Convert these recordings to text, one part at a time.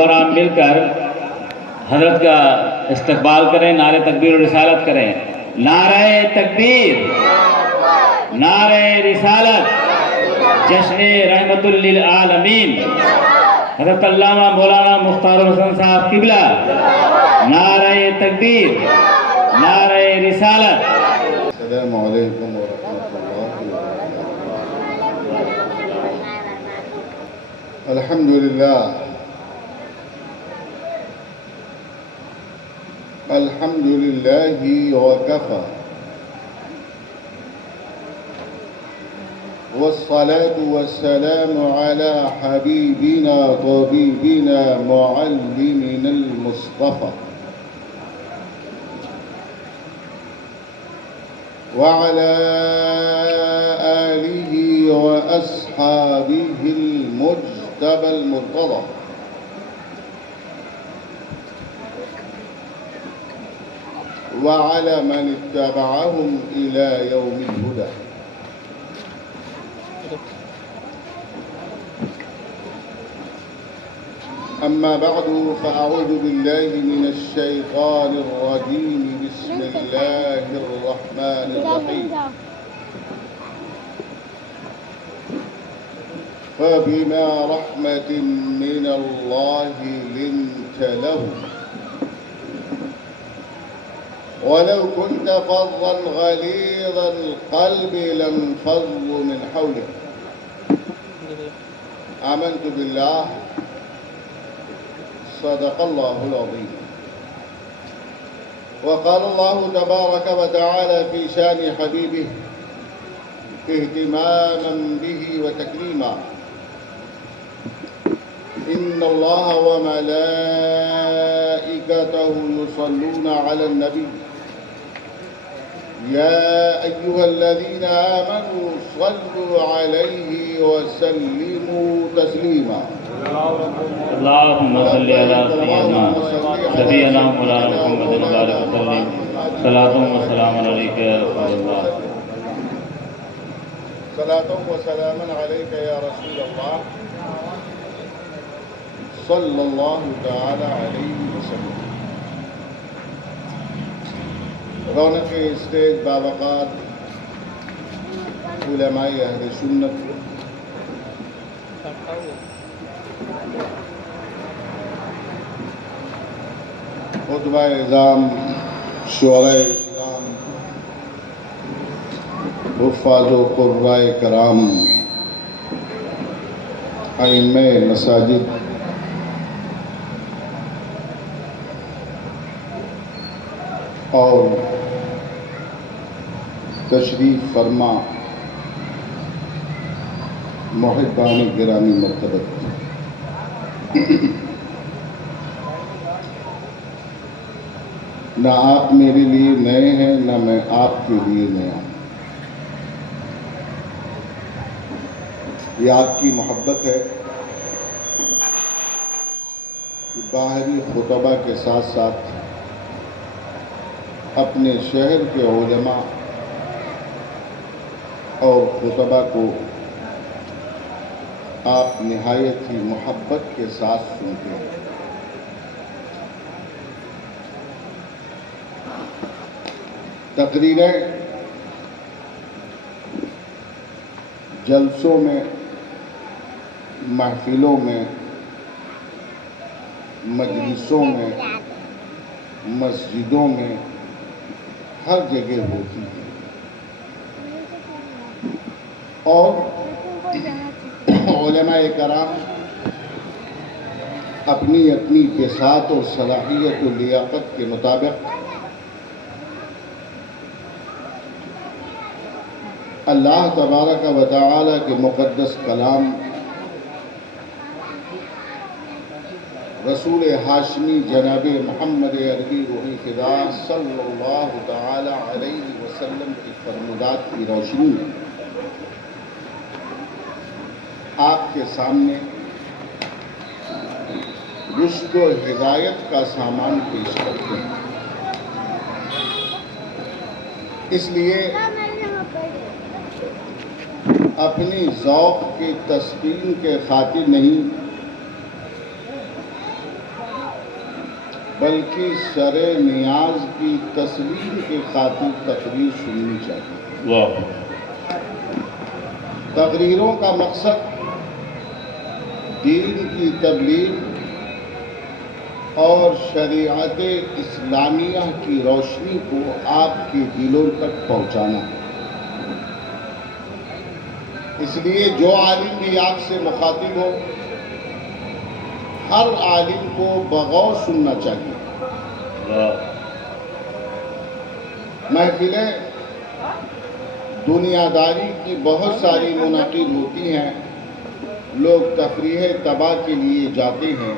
حکمران مل کر حضرت کا استقبال کریں، نعرہ تکبیر و رسالت کریں۔ نعرہ تکبیر، نعرہ رسالت، جشن رحمت للعالمین حضرت علامہ مولانا مختار حسن صاحب قبلہ، نعرہ تکبیر، نعرہ رسالت۔ السلام علیکم ورحمۃ اللہ وبرکاتہ۔ الحمدللہ الحمدللہ وکفی والصلاة والسلام على حبيبنا طبيبنا معلمنا المصطفى وعلى آله وأصحابه المجتبى المرتضى وعلى من اتبعهم إلى يوم الهدى۔ أما بعد فأعوذ بالله من الشيطان الرجيم، بسم الله الرحمن الرحيم۔ فبما رحمة من الله لنت لهم ولو كنت فظا غليظ القلب لانفضوا من حولك۔ آمنت بالله صدق الله العظيم۔ وقال الله تبارك وتعالى في شان حبيبه اهتماما به وتكريما، إن الله وملائكته يصلون على النبي يا أيها الذين آمنوا صلوا عليه وسلموا تسليما۔ اللهم صل على سيدنا مولانا محمد وعلى آله وسلم، صلاة وسلام عليك يا رسول الله۔ صلاة وسلام عليك يا رسول الله صلى الله تعالى عليه وسلم۔ رونق اسٹیج باوقار علماء اہل سنت، خطبہ اعظام، شعراء اسلام، حفاظ و قراء کرام، ائمہ مساجد، اور تشریف فرما محبان گرامی مرتبت، نہ آپ میرے لیے نئے ہیں نہ میں آپ کے لیے نیا ہوں۔ یہ آپ کی محبت ہے کہ باہری خطبہ کے ساتھ ساتھ اپنے شہر کے علماء اور خطبہ کو آپ نہایت ہی محبت کے ساتھ سنتے ہیں۔ تقریریں جلسوں میں، محفلوں میں، مجلسوں میں، مسجدوں میں، ہر جگہ ہوتی ہے، اور علماء کرام اپنی اپنی بساط اور صلاحیت و لیاقت کے مطابق اللہ تبارک و تعالی کے مقدس کلام، رسول ہاشمی جناب محمد عربی روحی خدا صلی اللہ تعالی علیہ وسلم کی فرمودات کی روشنی میں آپ کے سامنے رشد و ہدایت کا سامان پیش کرتے ہیں۔ اس لیے اپنی ذوق کی تسکین کے خاطر نہیں بلکہ سر نیاز کی تصویر کے خاطر تقریر سننی چاہیے۔ واہ، تقریروں کا مقصد دین کی تبلیغ اور شریعت اسلامیہ کی روشنی کو آپ کے دلوں تک پہنچانا ہے۔ اس لیے جو عالم بھی آپ سے مخاطب ہو، ہر عالم کو بغور سننا چاہیے۔ واہ، محفلیں دنیا داری کی بہت ساری منعقد ہوتی ہیں، لوگ تفریح تباہ کے لیے جاتے ہیں۔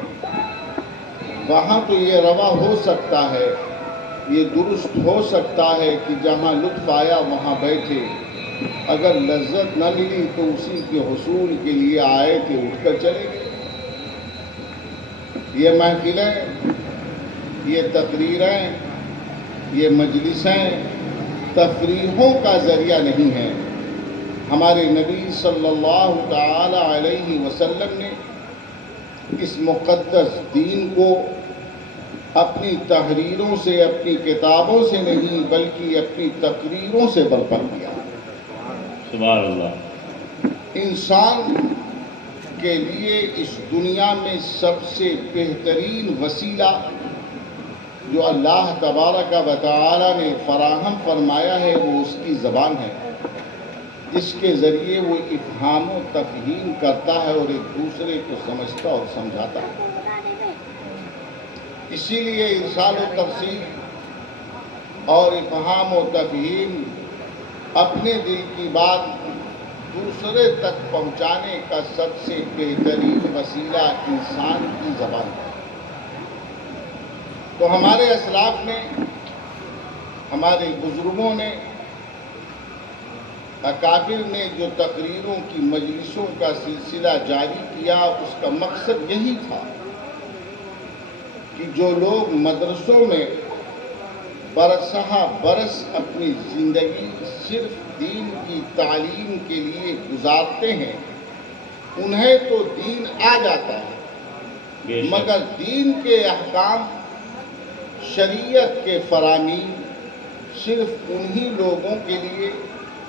وہاں تو یہ روا ہو سکتا ہے، یہ درست ہو سکتا ہے کہ جہاں لطف آیا وہاں بیٹھے، اگر لذت نہ ملی تو اسی کے حصول کے لیے آئے تھے اٹھ کر چلے گئے۔ یہ محفلیں، یہ تقریریں، یہ مجلسیں تفریحوں کا ذریعہ نہیں ہیں۔ ہمارے نبی صلی اللہ تعالی علیہ وسلم نے اس مقدس دین کو اپنی تحریروں سے، اپنی کتابوں سے نہیں بلکہ اپنی تقریروں سے برپا کیا۔ سبحان اللہ۔ انسان کے لیے اس دنیا میں سب سے بہترین وسیلہ جو اللہ تبارک و تعالی نے فراہم فرمایا ہے وہ اس کی زبان ہے، جس کے ذریعے وہ افہام و تفہیم کرتا ہے اور ایک دوسرے کو سمجھتا اور سمجھاتا ہے۔ اسی لیے ارسال و تفسیر اور افہام و تفہیم، اپنے دل کی بات دوسرے تک پہنچانے کا سب سے بہترین وسیلہ انسان کی زبان ہے۔ تو ہمارے اسلاف نے، ہمارے بزرگوں نے، اکابر نے جو تقریروں کی مجلسوں کا سلسلہ جاری کیا، اس کا مقصد یہی تھا کہ جو لوگ مدرسوں میں برسہ برس اپنی زندگی صرف دین کی تعلیم کے لیے گزارتے ہیں، انہیں تو دین آ جاتا ہے، مگر دین کے احکام، شریعت کے فرامین صرف انہی لوگوں کے لیے،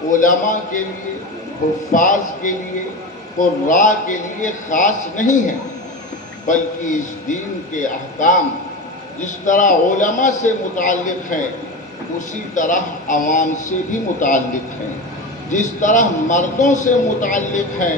علماء کے لیے، حفاظ کے لیے، قراء کے لیے خاص نہیں ہیں، بلکہ اس دین کے احکام جس طرح علماء سے متعلق ہیں اسی طرح عوام سے بھی متعلق ہیں، جس طرح مردوں سے متعلق ہیں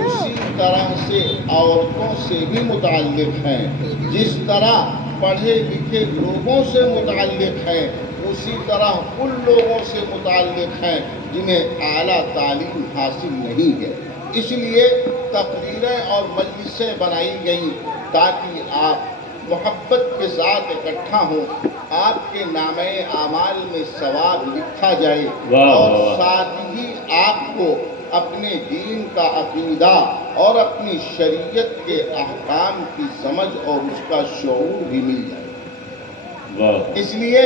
اسی طرح سے عورتوں سے بھی متعلق ہیں، جس طرح پڑھے لکھے لوگوں سے متعلق ہیں اسی طرح ان لوگوں سے متعلق ہیں جنہیں اعلیٰ تعلیم حاصل نہیں ہے۔ اس لیے تقریریں اور مجلسیں بنائی گئیں تاکہ آپ محبت کے ساتھ اکٹھا ہوں، آپ کے نامہ اعمال میں ثواب لکھا جائے اور ساتھ ہی آپ کو اپنے دین کا عقیدہ اور اپنی شریعت کے احکام کی سمجھ اور اس کا شعور بھی مل جائے۔ اس لیے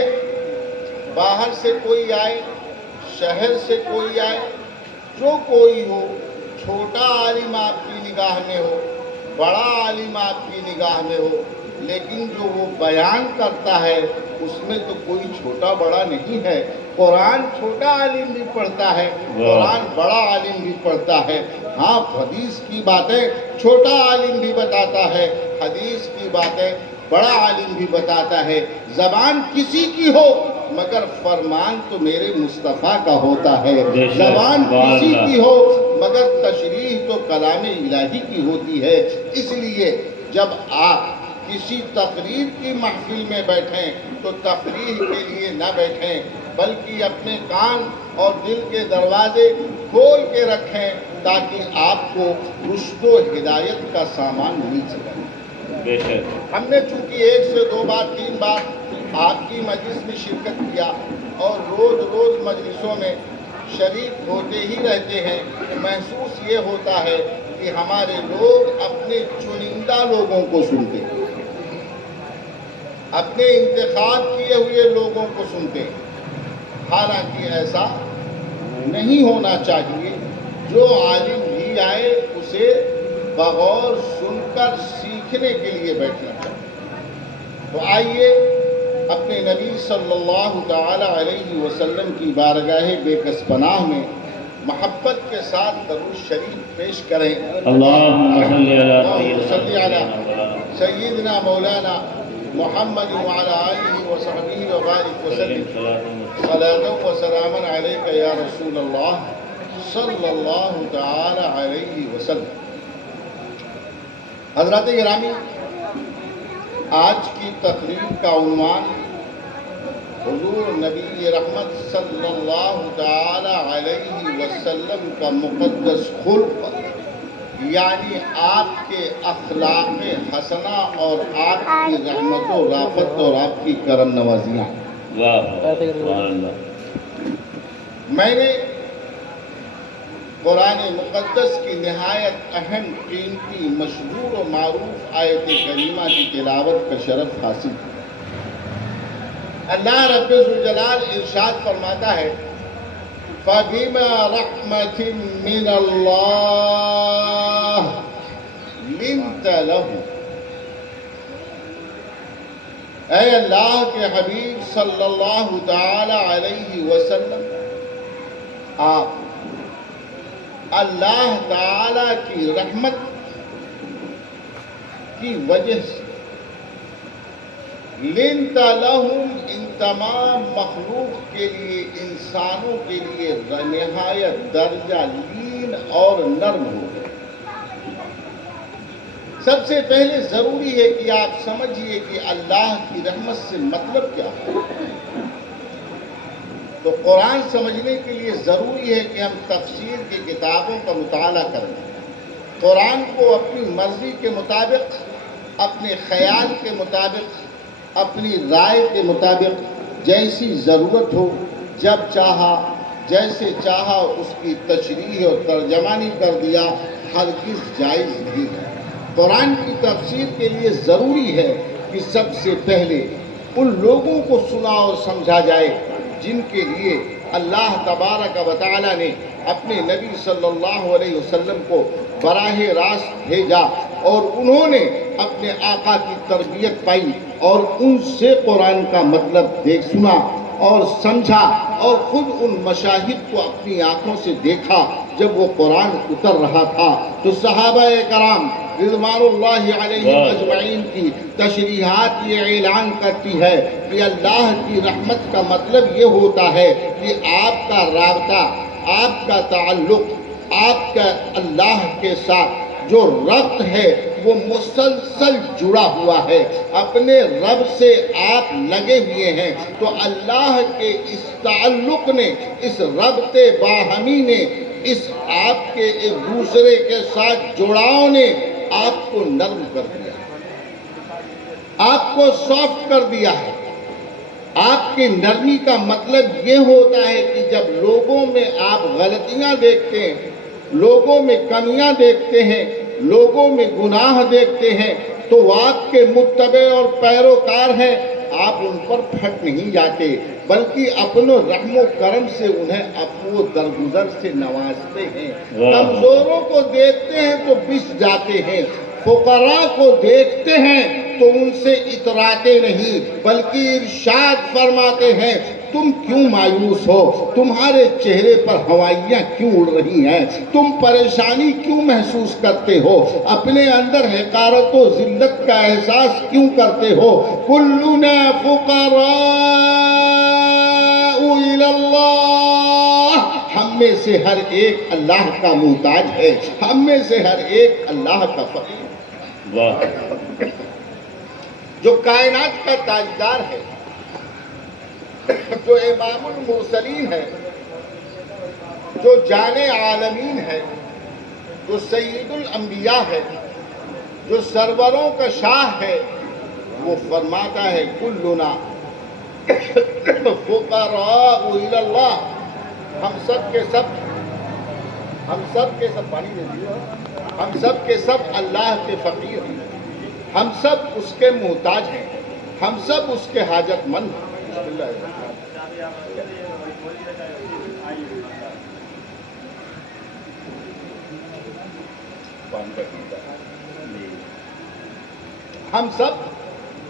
باہر سے کوئی آئے، شہر سے کوئی آئے، جو کوئی ہو، چھوٹا عالم آپ کی نگاہ میں ہو، بڑا عالم آپ کی نگاہ میں ہو، لیکن جو وہ بیان کرتا ہے اس میں تو کوئی چھوٹا بڑا نہیں ہے۔ قرآن چھوٹا عالم بھی پڑھتا ہے، قرآن بڑا عالم بھی پڑھتا ہے۔ ہاں، حدیث کی باتیں چھوٹا عالم بھی بتاتا ہے، حدیث کی باتیں بڑا عالم بھی بتاتا ہے۔ زبان کسی کی ہو مگر فرمان تو میرے مصطفیٰ کا ہوتا ہے، زبان کسی کی ہو مگر تشریح تو کلام الہی کی ہوتی ہے۔ اس لیے جب آپ کسی تقریر کی محفل میں بیٹھیں تو تفریح کے لیے نہ بیٹھیں بلکہ اپنے کان اور دل کے دروازے کھول کے رکھیں تاکہ آپ کو رشد و ہدایت کا سامان مل سکے۔ ہم نے چونکہ 1 سے 2 بار 3 بار آپ کی مجلس میں شرکت کیا اور روز مجلسوں میں شریک ہوتے ہی رہتے ہیں، محسوس یہ ہوتا ہے کہ ہمارے لوگ اپنے چنندہ لوگوں کو سنتے ہیں، اپنے انتخاب کیے ہوئے لوگوں کو سنتے ہیں۔ حالانکہ ایسا نہیں ہونا چاہیے، جو عالم بھی آئے اسے بغور سن کر سیکھنے کے لیے بیٹھنا چاہیے۔ تو آئیے اپنے نبی صلی اللہ تعالی علیہ وسلم کی بارگاہ بے کس پناہ میں محبت کے ساتھ درود شریف پیش کریں۔ اللہم صلی علی سیدنا مولانا محمد وعلی آلہ وصحبہ وبارک وسلم صلاۃ و سلام علیک یا رسول اللہ صلی اللہ تعالی علیہ وسلم۔ حضرات گرامی، آج کی تقریب کا عنوان حضور نبی رحمت صلی اللہ تعالی علیہ وسلم کا مقدس خلق، یعنی آپ کے اخلاق حسنہ اور آپ کی رحمت و رافت اور آپ کی کرم نوازیاں۔ میں نے قرآن مقدس کی نہایت اہم، قیمتی، مشہور و معروف آیت کریمہ کی تلاوت کا شرف حاصل کیا۔ اللہ رب ذوالجلال ارشاد فرماتا ہے فَبِمَا رَحْمَةٍ مِّنَ اللَّهِ لِنْتَ لَهُمْ۔ اے اللہ کے حبیب صلی اللہ تعالی علیہ وسلم، آپ اللہ تعالی کی رحمت کی وجہ سے لِنْتَ لَهُمْ، ان تمام مخلوق کے لیے، انسانوں کے لیے نہایت درجہ لین اور نرم ہو گئے۔ سب سے پہلے ضروری ہے کہ آپ سمجھیے کہ اللہ کی رحمت سے مطلب کیا ہے۔ تو قرآن سمجھنے کے لیے ضروری ہے کہ ہم تفسیر کی کتابوں کا مطالعہ کریں، قرآن کو اپنی مرضی کے مطابق، اپنے خیال کے مطابق، اپنی رائے کے مطابق، جیسی ضرورت ہو، جب چاہا، جیسے چاہا اس کی تشریح اور ترجمانی کر دیا، ہرگز جائز نہیں ہے۔ قرآن کی تفسیر کے لیے ضروری ہے کہ سب سے پہلے ان لوگوں کو سنا اور سمجھا جائے جن کے لیے اللہ تبارک و تعالی نے اپنے نبی صلی اللہ علیہ وسلم کو براہ راست بھیجا، اور انہوں نے اپنے آقا کی تربیت پائی اور ان سے قرآن کا مطلب دیکھ سنا اور سمجھا، اور خود ان مشاہد کو اپنی آنکھوں سے دیکھا جب وہ قرآن اتر رہا تھا۔ تو صحابہ کرام رضوان اللہ علیہم اجمعین کی تشریحات یہ اعلان کرتی ہے کہ اللہ کی رحمت کا مطلب یہ ہوتا ہے کہ آپ کا رابطہ، آپ کا تعلق، آپ کا اللہ کے ساتھ جو ربط ہے وہ مسلسل جڑا ہوا ہے، اپنے رب سے آپ لگے ہوئے ہیں۔ تو اللہ کے اس تعلق نے، اس ربط باہمی نے، اس آپ کے ایک دوسرے کے ساتھ جڑاؤ نے آپ کو نرم کر دیا، آپ کو سافٹ کر دیا ہے۔ آپ کی نرمی کا مطلب یہ ہوتا ہے کہ جب لوگوں میں آپ غلطیاں دیکھتے ہیں، لوگوں میں کمیاں دیکھتے ہیں، لوگوں میں گناہ دیکھتے ہیں، تو آپ کے متبع اور پیروکار ہیں، آپ ان پر پھٹ نہیں جاتے، بلکہ اپنے رحم و کرم سے انہیں اپنے درگزر سے نوازتے ہیں۔ کمزوروں کو دیکھتے ہیں تو بس جاتے ہیں، فقراء کو دیکھتے ہیں تو ان سے اتراتے نہیں، بلکہ ارشاد فرماتے ہیں تم کیوں مایوس ہو، تمہارے چہرے پر ہوائیاں کیوں اڑ رہی ہیں، تم پریشانی کیوں محسوس کرتے ہو، اپنے اندر حقارت و ذلت کا احساس کیوں کرتے ہو۔ کلنا فقراء الی اللہ، ہم میں سے ہر ایک اللہ کا محتاج ہے، ہم میں سے ہر ایک اللہ کا فقیر ہے۔ جو کائنات کا تاجدار ہے، جو امام المرسلین ہے، جو جان عالمین ہے، جو سید الانبیاء ہے، جو سروروں کا شاہ ہے، وہ فرماتا ہے کلنا فقراء الی اللہ، ہم سب کے سب پانی دے دیو، ہم سب کے سب اللہ کے فقیر ہیں، ہم سب اس کے محتاج ہیں، ہم سب اس کے حاجت مند ہیں۔ بسم اللہ ہم سب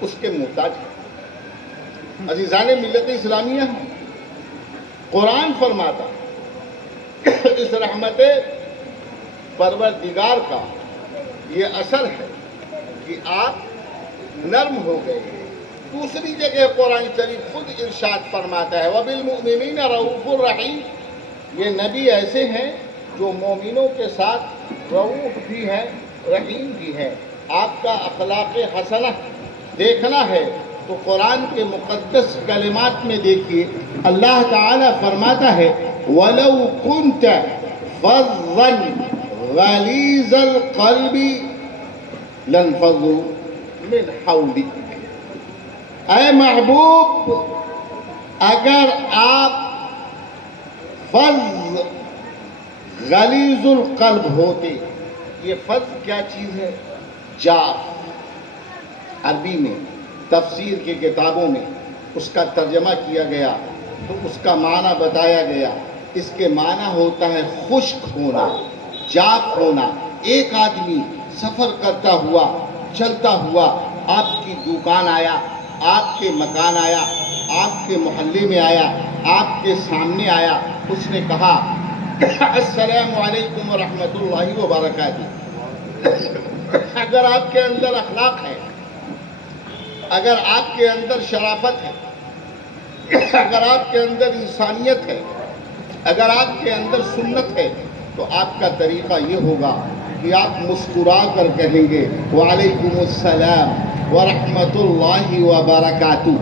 اس کے محتاج ہیں۔ عزیزان ملت اسلامیہ، قرآن فرماتا اس رحمت پروردگار کا یہ اثر ہے کہ آپ نرم ہو گئے ہیں۔ دوسری جگہ قرآن شریف خود ارشاد فرماتا ہے وَبِالْمُؤْمِنِينَ رَءُوفٌ رَحِيمٌ، یہ نبی ایسے ہیں جو مومنوں کے ساتھ رؤوف بھی ہیں، رحیم بھی ہیں۔ آپ کا اخلاق حسنہ دیکھنا ہے تو قرآن کے مقدس کلمات میں دیکھیے، اللہ تعالیٰ فرماتا ہے وَلَوْ كُنْتَ فَظًّا غَلِيظَ الْقَلْبِ لَانفَضُّوا مِنْ حَوْلِكَ، اے محبوب اگر آپ فظ غلیظ القلب ہوتے، یہ فظ کیا چیز ہے؟ جاف، عربی میں تفسیر کی کتابوں میں اس کا ترجمہ کیا گیا تو اس کا معنی بتایا گیا، اس کے معنی ہوتا ہے خشک ہونا، جاف ہونا۔ ایک آدمی سفر کرتا ہوا، چلتا ہوا آپ کی دکان آیا، آپ کے مکان آیا، آپ کے محلے میں آیا، آپ کے سامنے آیا، اس نے کہا السلام علیکم ورحمۃ اللہ وبرکاتہ۔ اگر آپ کے اندر اخلاق ہے، اگر آپ کے اندر شرافت ہے، اگر آپ کے اندر انسانیت ہے، اگر آپ کے اندر سنت ہے، تو آپ کا طریقہ یہ ہوگا کہ آپ مسکرا کر کہیں گے وعلیکم السلام ورحمۃ اللہ وبرکاتہ۔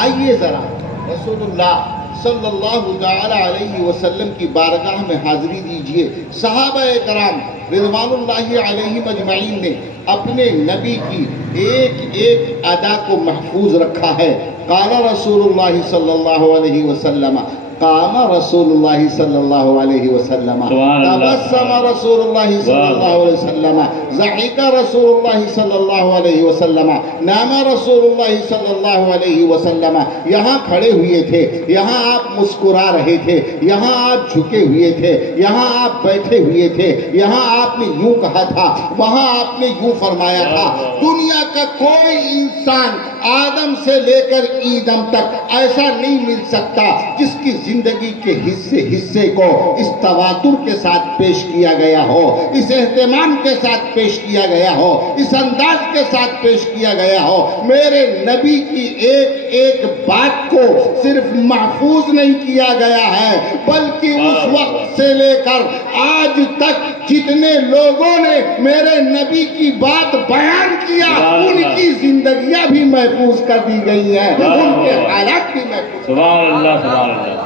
آئیے ذرا رسول اللہ صلی اللہ تعالی علیہ وسلم کی بارگاہ میں حاضری دیجئے۔ صحابہ کرام رضوان اللہ علیہم اجمعین نے اپنے نبی کی ایک ایک ادا کو محفوظ رکھا ہے۔ قال رسول اللہ صلی اللہ علیہ وسلم، قام رسول اللہ صلی اللہ علیہ وسلم، تبسم رسول اللہ صلی اللہ علیہ وسلم، ضحک رسول اللہ صلی اللہ علیہ وسلم، نام رسول اللہ صلی اللہ علیہ وسلم۔ یہاں کھڑے ہوئے تھے، یہاں آپ مسکرا رہے تھے، یہاں آپ جھکے ہوئے تھے، یہاں آپ بیٹھے ہوئے تھے، یہاں آپ نے یوں کہا تھا، وہاں آپ نے یوں فرمایا تھا۔ دنیا کا کوئی انسان آدم سے لے کر ایدم تک ایسا نہیں مل سکتا جس کی زندگی کے حصے کو اس تواتر کے ساتھ پیش کیا گیا ہو، اس اہتمام کے ساتھ پیش کیا گیا ہو، اس انداز کے ساتھ پیش کیا گیا ہو۔ میرے نبی کی ایک ایک بات کو صرف محفوظ نہیں کیا گیا ہے، بلکہ اس وقت سے لے کر آج تک جتنے لوگوں نے میرے نبی کی بات بیان کیا، ان کی زندگیاں بھی محفوظ کر دی گئی ہیں، ان کے حالات بھی محفوظ۔ سبحان اللہ، سبحان اللہ،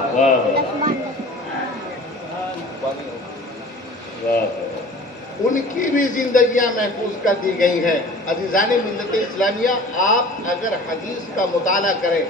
ان کی بھی زندگیاں محفوظ کر دی گئی ہیں۔ عزیزان ملت اسلامیہ، آپ اگر حدیث کا مطالعہ کریں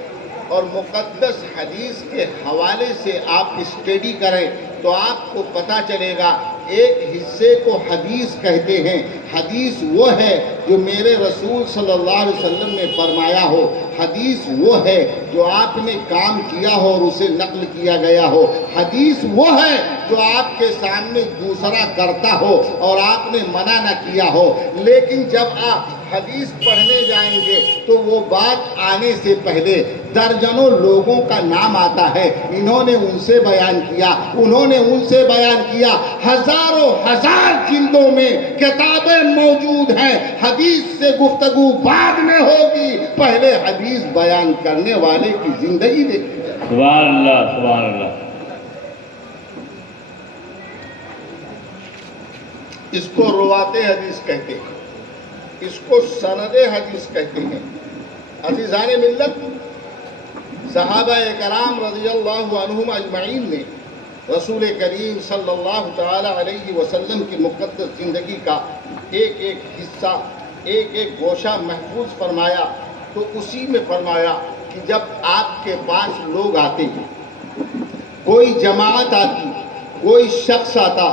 اور مقدس حدیث کے حوالے سے آپ اسٹڈی کریں تو آپ کو پتہ چلے گا ایک حصے کو حدیث کہتے ہیں۔ حدیث وہ ہے جو میرے رسول صلی اللہ علیہ وسلم نے فرمایا ہو، حدیث وہ ہے جو آپ نے کام کیا ہو اور اسے نقل کیا گیا ہو، حدیث وہ ہے جو آپ کے سامنے دوسرا کرتا ہو اور آپ نے منع نہ کیا ہو۔ لیکن جب آپ حدیث پڑھنے جائیں گے تو وہ بات آنے سے پہلے درجنوں لوگوں کا نام آتا ہے، انہوں نے ان سے بیان کیا، انہوں نے ان سے بیان کیا، ہزاروں ہزار جلدوں میں کتابیں موجود ہیں۔ حدیث سے گفتگو بعد میں ہوگی، پہلے حدیث بیان کرنے والے کی زندگی دیکھی جائے۔ سبحان اللہ، سبحان اللہ۔ اس کو روات حدیث کہتے ہیں، اس کو سند حدیث کہتے ہیں۔ عزیزان ملت، صحابہ کرام رضی اللہ عنہم اجمعین نے رسول کریم صلی اللہ تعالی علیہ وسلم کی مقدس زندگی کا ایک ایک حصہ، ایک ایک گوشہ محفوظ فرمایا، تو اسی میں فرمایا کہ جب آپ کے پاس لوگ آتے، کوئی جماعت آتی، کوئی شخص آتا،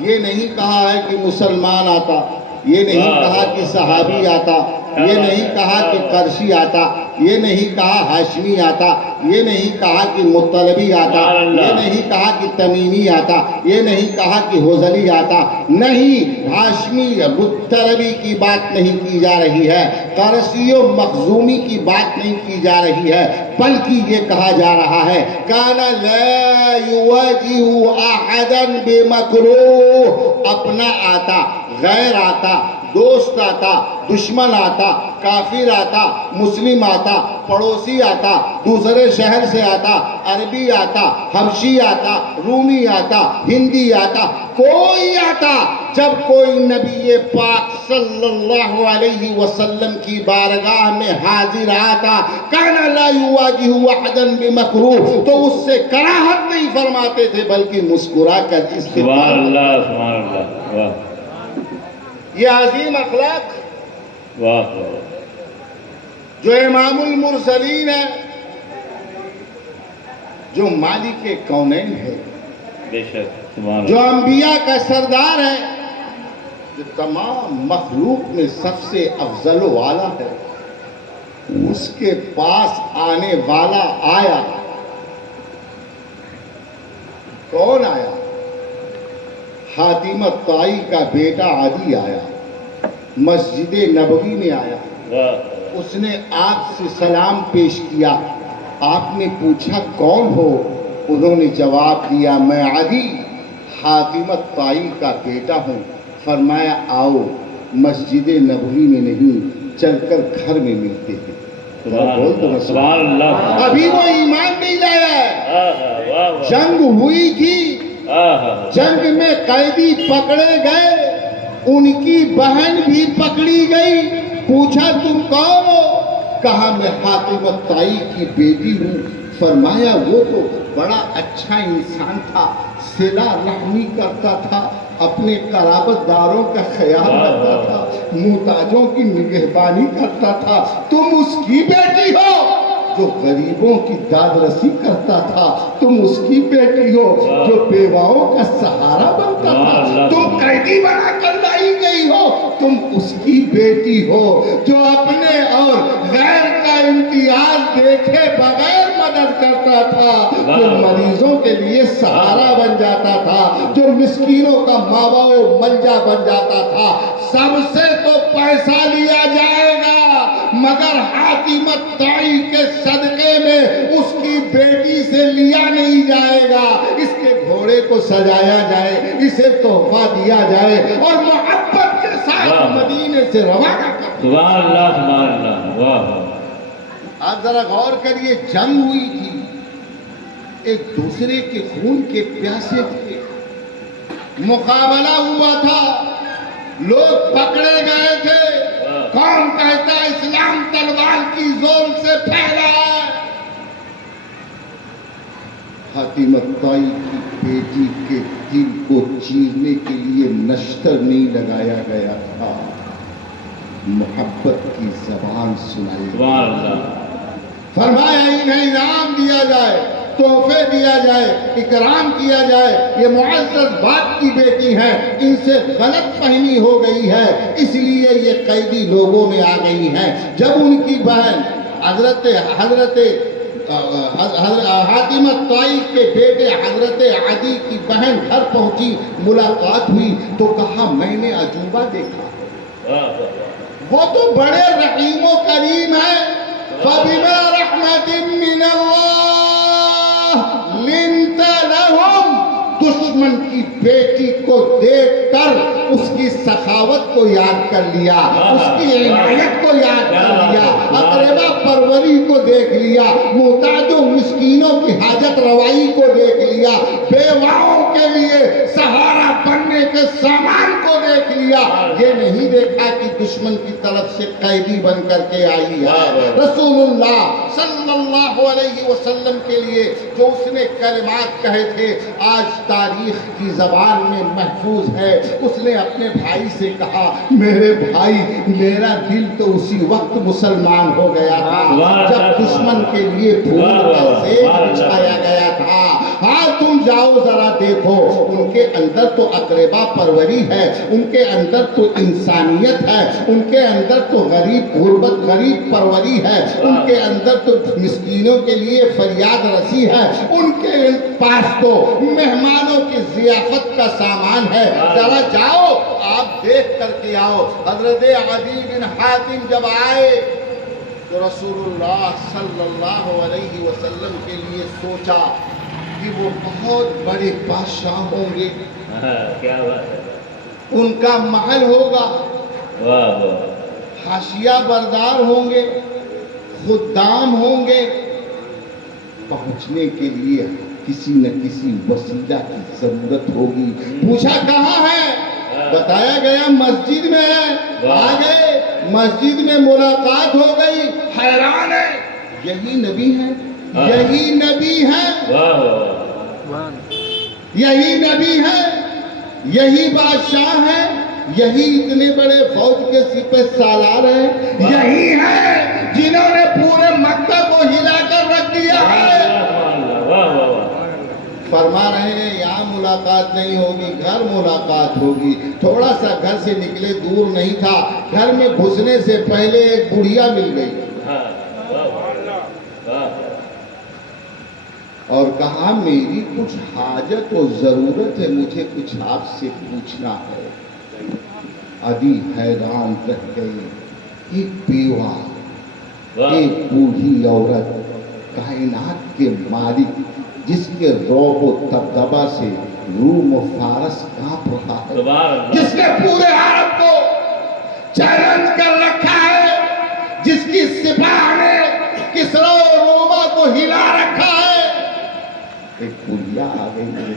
یہ نہیں کہا ہے کہ مسلمان آتا، یہ نہیں کہا کہ صحابی آتا، یہ نہیں کہا کہ قرشی آتا، یہ نہیں کہا ہاشمی آتا، یہ نہیں کہا کہ مطلبی آتا، یہ نہیں کہا کہ تمیمی آتا، یہ نہیں کہا کہ حذلی آتا. نہیں، ہاشمی مطلبی کی بات نہیں کی جا رہی ہے، قرشی و مخزومی کی بات نہیں کی جا رہی ہے، بلکہ یہ کہا جا رہا ہے کان لا یواجہ احدا بمکروہ. اپنا آتا، غیر آتا، دوست آتا، دشمن آتا، کافر آتا، مسلم آتا، پڑوسی آتا، دوسرے شہر سے آتا، عربی آتا، حبشی آتا، رومی آتا، ہندی آتا، کوئی آتا، جب کوئی نبی پاک صلی اللہ علیہ وسلم کی بارگاہ میں حاضر آتا کان لا یواجہ احدا بمکروہ، تو اس سے کراہت نہیں فرماتے تھے بلکہ مسکرا کر سبحان استقبال. اللہ سبحان اللہ. واہ یہ عظیم اخلاق واہ. جو امام المرسلین ہے، جو مالک کونین ہے، بے شک سبحان جو اللہ. انبیاء کا سردار ہے، جو تمام مخلوق میں سب سے افضل و اعلیٰ ہے، اس کے پاس آنے والا آیا. کون آیا؟ حاتم الطائی کا بیٹا عدی آیا، مسجد نبوی میں آیا. واہ اس نے آپ سے سلام پیش کیا. آپ نے پوچھا کون ہو؟ انہوں نے جواب دیا میں عدی حاتم الطائی کا بیٹا ہوں. فرمایا آؤ، مسجد نبوی میں نہیں، چل کر گھر میں ملتے ہیں. بول تو رسول. سبحان اللہ. ابھی وہ ایمان نہیں لایا ہے. واہ جنگ ہوئی تھی، جنگ میں قیدی پکڑے گئے، ان کی بہن بھی پکڑی گئی. پوچھا تم کون ہو؟ کہا میں حاتم الطائی کی بیٹی ہوں. فرمایا وہ تو بڑا اچھا انسان تھا، صلہ رحمی کرتا تھا، اپنے قرابت داروں کا خیال رکھتا تھا، محتاجوں کی نگہبانی کرتا تھا. تم اس کی بیٹی ہو جو غریبوں کی داد رسی کرتا تھا. تم اس کی بیٹی ہو جو بیواؤں کا سہارا بنتا تھا. تم قیدی بنا کر لائی گئی ہو. تم اس کی بیٹی ہو جو اپنے اور غیر کا امتیاز دیکھے بغیر مدد کرتا تھا، جو مریضوں کے لیے سہارا بن جاتا تھا، جو مسکینوں کا ماوا و ملجا بن جاتا تھا. سب سے تو پیسہ لیا جائے گا مگر حاتم الطائی کے صدقے میں اس کی بیٹی سے لیا نہیں جائے گا. اس کے گھوڑے کو سجایا جائے، اسے تحفہ دیا جائے اور محبت کے ساتھ مدینے سے روانہ کر. سبحان اللہ سبحان اللہ. واہ. آپ ذرا غور کریے، جنگ ہوئی تھی، ایک دوسرے کے خون کے پیاسے تھے، مقابلہ ہوا تھا، لوگ پکڑے گئے تھے. کون کہتا اسلام تلوار کی زور سے پھیلا ہے؟ حاتم الطائی کی بیٹی کے دل کو چیرنے کے لیے نشتر نہیں لگایا گیا تھا، محبت کی زبان سنائی. سبحان اللہ. فرمایا انہیں انعام دیا جائے، تحفے دیا جائے، اکرام کیا جائے. یہ معزز باپ کی بیٹی ہیں، ان سے غلط فہمی ہو گئی ہے، اس لیے یہ قیدی لوگوں میں آ گئی ہیں. جب ان کی بہن حضرت حاتم الطائی کے بیٹے حضرت عدی کی بہن گھر پہنچی، ملاقات ہوئی تو کہا میں نے عجوبہ دیکھا. وہ تو بڑے رحیم و کریم ہیں. فَبِمَا رَحْمَةٍ مِّنَ اللَّهِ لِنْتَ لَهُمْ. دشمن کی بیٹی کو دیکھ کر اس کی سخاوت کو یاد کر لیا، اس کی عنایت کو یاد کر لیا، اقربا پروری کو دیکھ لیا، محتاج و مسکینوں کی حاجت روائی کو دیکھ لیا، بیواؤں کے لیے سہارا بننے کے سامان کو دیکھ لیا. یہ نہیں دیکھا کہ دشمن کی طرف سے قیدی بن کر کے آئی ہے. رسول اللہ صلی اللہ علیہ وسلم کے لیے جو اس نے کلمات کہے تھے آج تاریخ کی زبان میں محفوظ ہے. اس نے اپنے بھائی سے کہا میرے بھائی، میرا دل تو اسی وقت مسلمان ہو گیا تھا جب دشمن کے لیے پھول کا زیب بچھایا گیا تھا. ہاں تم جاؤ ذرا دیکھو، ان کے اندر تو اقربا پروری ہے، ان کے اندر تو انسانیت ہے، ان کے اندر تو غریب غربت غریب پروری ہے، ان کے اندر تو مسکینوں کے لیے فریاد رسی ہے، ان کے پاس تو مہمانوں کی ضیافت کا سامان ہے، ذرا جاؤ آپ دیکھ کر کے آؤ۔ حضرت عدی بن حاتم جب آئے تو رسول اللہ صلی اللہ علیہ وسلم کے لیے سوچا کہ وہ بہت بڑے بادشاہ ہوں گے، کیا بات ہے، ان کا محل ہوگا، واہ واہ، حاشیہ بردار ہوں گے، خدام ہوں گے، پہنچنے کے لیے کسی نہ کسی وسیلہ کی ضرورت ہوگی۔ پوچھا کہاں ہے؟ بتایا گیا مسجد میں ہے۔ آگے مسجد میں ملاقات ہو گئی، حیران ہے، یہی نبی ہے، یہی نبی ہے، واہ واہ، یہی نبی ہے، یہی بادشاہ ہے، یہی اتنے بڑے فوج کے سپہ سالار ہیں، یہی ہے جنہوں نے پورے مکہ کو ہلا کر رکھ دیا ہے۔ واہ واہ واہ، فرما رہے ہیں یہاں ملاقات نہیں ہوگی، گھر ملاقات ہوگی۔ تھوڑا سا گھر سے نکلے، دور نہیں تھا، گھر میں گھسنے سے پہلے ایک بڑھیا مل گئی اور کہا میری کچھ حاجت و ضرورت ہے، مجھے کچھ آپ سے پوچھنا ہے۔ عدی حیران رہ گئی، ایک بیوہ، ایک بوڑھی عورت، کائنات کے مالک جس کے رعب و دبدبہ سے روم و فارس کانپ رہا ہے، جس نے پورے عرب کو چیلنج کر رکھا ہے، جس کی سپاہ نے کسری و روما کو ہلا رکھا ہے، ایک بڑھیا آ گئی ہے،